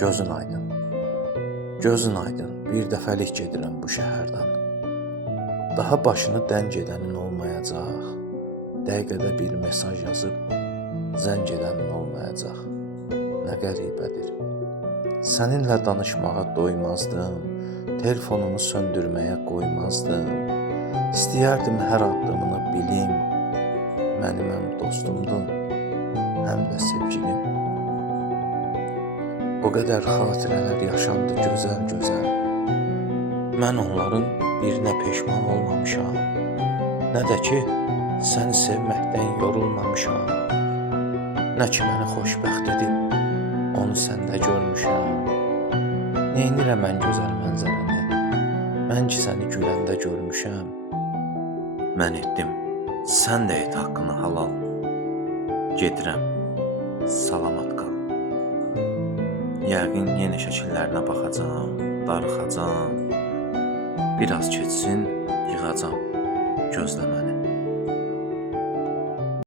Gözün aydın. Gözün aydın, bir dəfəlik gedirəm bu şəhərdən. Daha başını dəng edənin olmayacaq. Dəqiqədə bir mesaj yazıb zəng edənin olmayacaq. Nə qəribədir. Səninlə danışmağa doymazdım. Telefonumu söndürməyə qoymazdım. İstəyərdim hər addımını bilim. Mənim həm dostumdun, həm də sevgilim. O qədər xatirələr yaşandı gözəl-gözəl. Mən onların birinə peşman olmamışam. Nə də ki, səni sevməkdən yorulmamışam. Nə ki, məni xoşbəxt edib, onu səndə görmüşəm. Neynirəm mən gözəl mənzərəni? Mən ki, səni güləndə görmüşəm. Mən etdim, sən də et haqqını halal. Gedirəm, salamat qal. Yəqin yenə şəkillərinə baxacam, darıxacam. Biraz keçsin, yığacam, gözləmə.